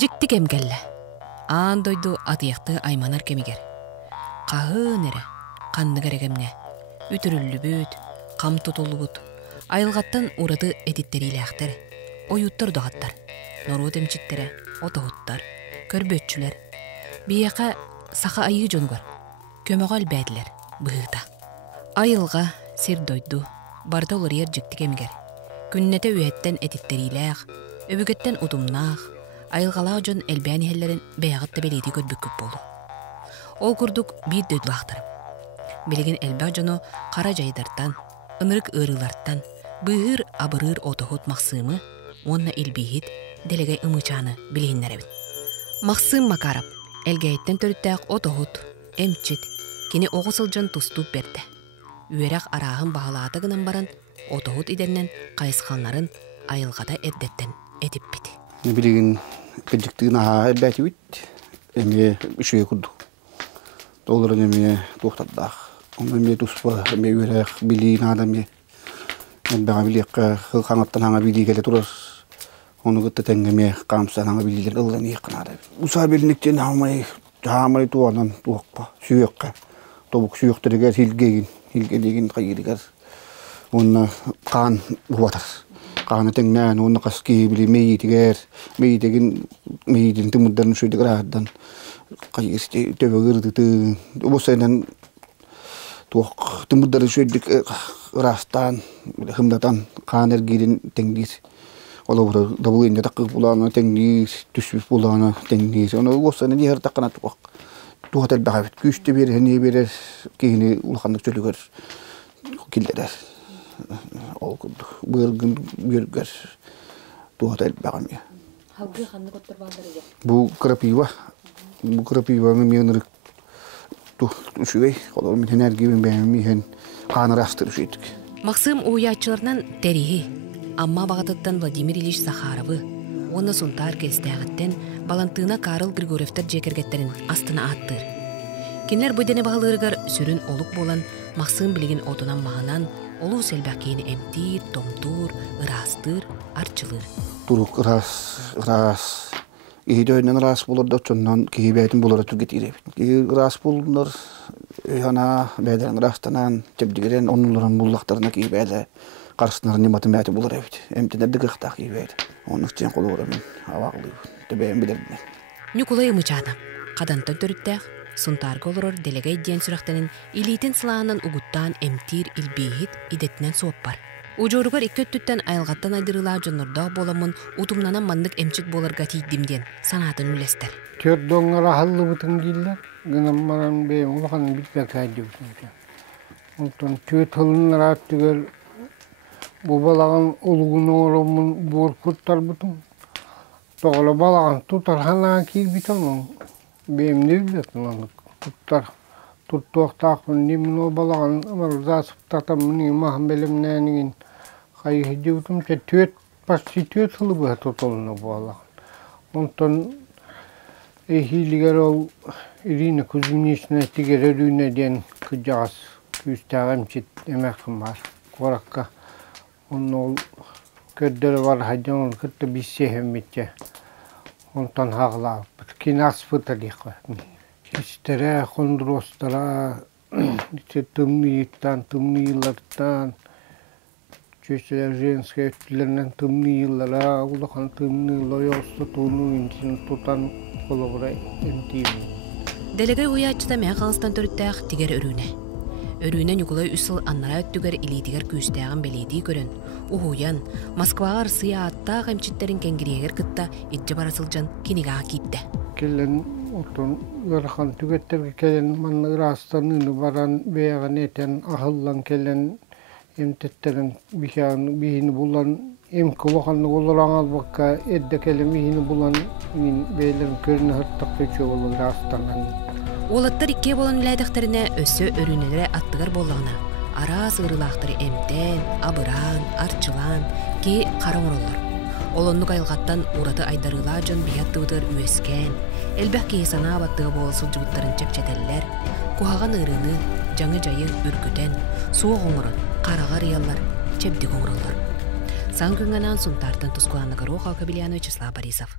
Жикти кемгелле. Аан дойду атыяқты айманар кемигер. Қағы нере, қанны керегемне. Үтірілі бүт, қам тұтылы Айылғаттан урады эдиттерилі ақтар. Ойуттар дұғаттар. Нору демчиттері, отығыттар, көрбөтчілер. Бияқа сақа айы жонгар. Көміғал бәділер, бұғыта. Айылға сер дойду, барда олар ер жикти кемигер. Күннете үйеттен эдиттерилі ақ, өбігеттен удумнақ, айылғалау жон әлбәні хеллерін бәяғытты белейді көрбүккіп болу. Ол күрдік бір дөйділақтар. Белеген әлбәқ жону қара жайдартан, ынырық ырыларттан, бұғыр абырыр отығыт мақсымы, онна илбейхет, делегей ымычаны білейіннәрәбін. Мақсым Макарап, әлгәйттен төріттәқ отығыт, әмчет, кені оғысыл жон тұступ берді. Үйерақ арағын бағалаты гынан баран, отығыт иденнен қайысқанларын айылғада әддеттен әдіп беді. Білеген кәдіктігін аға әлбәті өт, әме үшіге күрдік. Долларын әме тоқтаддақ. Оны әме тұспа, әме үйерақ білейін адаме. Әлбәға білек қаңаттан аңа білей келе тұрар. Оны күтті тәңгеме қамыстан аңа білейлер ұлдан еқінады. Ұса белініктен жамай туғанан туақпа, сүйекқа. Тобық сүйектірігер хилгедеген қайырығар. Оны қан бұватар. Қаны тәңнән, оны қаске біле мейітігер. Мейітін тымырдарын сөйдігір ағыдан. Қайырысты төбегірді. Обосайынан туақ тымырдарын сөйдік ырастан, хымдатан қан әргейден тәңдейір. Олар дабыл енді таққық бұланы тәңдейір, түспіп бұланы тәңдейір. Оны обосайынан егер таққана туақ. Туғат әлбәға бет. Күшті берер, не берер, кейіне ұлқандық сөйлігер келдерер. Ол бұйырғын бүйіргер туғат әлбәға ме. Халғы қанды көттір балдыры? Бұл крапива. Бұл крапива мен ұрық үшігей. Олар мен энергия бәймі қаны растыр үшейдік. Мақсым уячыларынан тәрихи. Амма бағытыттан Владимир Ильич Захаровы, оны сұнтар кәстәғіттен балантына Карл Григорьевтер жекергеттерін астына аттыр. Кенлер бұйдені бағылырғар сүрін олық болан Мақсым білеген отынан мағынан олу сәлбәкейіні әмтир, томтур, ырастыр, арчылыр. Тұруқ ырас. Ейді өйнен ырас болырды, чоннан кейі бәйтін болыры түргет ереп. Кейі ырас болындар, өйхана бәйдерін ырастанан, тәбдігерен онылырын бұллақтарына кейі бәйді. Қарсынарын нематы мәті болыр әбіт. Әмтедерді қықтақ кейі бәйді. Оның үстен қолы ұрымен авағылы төбәйін білердіне. Нүкулай ұмычаны. Қадантан төріттәқ, сұнтарғы олырыр делегей ден сүрақтанын илейтін сылағынан ұғыттан әмтир илбейхет идетінен соп бар. Ужоругар иккөттүттен айылғаттан айдырыла жонорда боламын утумнанан мандык эмчит боларга тийдимден санатын үлестер. Төрдоңар ахаллы бутын дейілер. Гынан маран бейім ұлғанын бітпәк әйді бутын. Олтан төт хылын раттығыр бұл балаған ұлғын оңырымын бор күрттар бутын. Тоғылы балаған тұтар ханаған кейл бітін. Бейім не білетін күрттар. Тұттуақтақпын немін о балаған ымырзасып татамын мағын бәлемнәнігін қайығы деутымша почти төт сылы бұға тұтылыны балаған. Онтан әйхилігер ол Ирина Кузьминична тегер өрүйіне ден күджағас күстәғ әмчет әмәқім бар. Қораққа оның ол көрдері бар хайдан ол күтті біссе әмметте. Онтан хағылап. Кен аспыта дейқі. Истерэ, хондростара, тымныйлардан, чөшелер женская өттілерінен тымныйлара, ұлақан тымныйлар яусты туының интін тұтан қолығырай әмтеймін. Делегей уячыда мәң қалыстан төріттәқ тигер өріне. Өріне нүкулай үсіл аннара өттігер илейтігер күстәғын белейдей көрін. Ухуян, Москваға рысыя аттақ әмчеттерін кәнгірегер кытта етжі барасылжан кенегаға кейтті. Келін отын ырхан түгеттерге келен манны ырастарныны баран бейаған етен ахыллан келен емтеттерін бейіні бұлан емкі оғанны олар аңалбаққа әдді келен бейіні бұлан бейлерін көріні хырттық көче олар ырастарнан. Олаттар икке болан үләдіқтеріне өсі өрінелері аттығар болағына. Арас ырылақтары әмтен, абыран, арчылан, ке қарың орылар. Олоннук айылғаттан ураты айдарыла жон бияттығыдыр үескен, әлбәқ кейі сана абаттығы болысыл жұғыттарын чәпчәтәлілер, кухаған ырыны, жаңы жайы үркүтен, суық оңырын, қарағар иялар, чәбдік оңырылар. Сан күнгенан сұнтартын тұскуанығы Роха Кабельяну Вячеслав Борисов.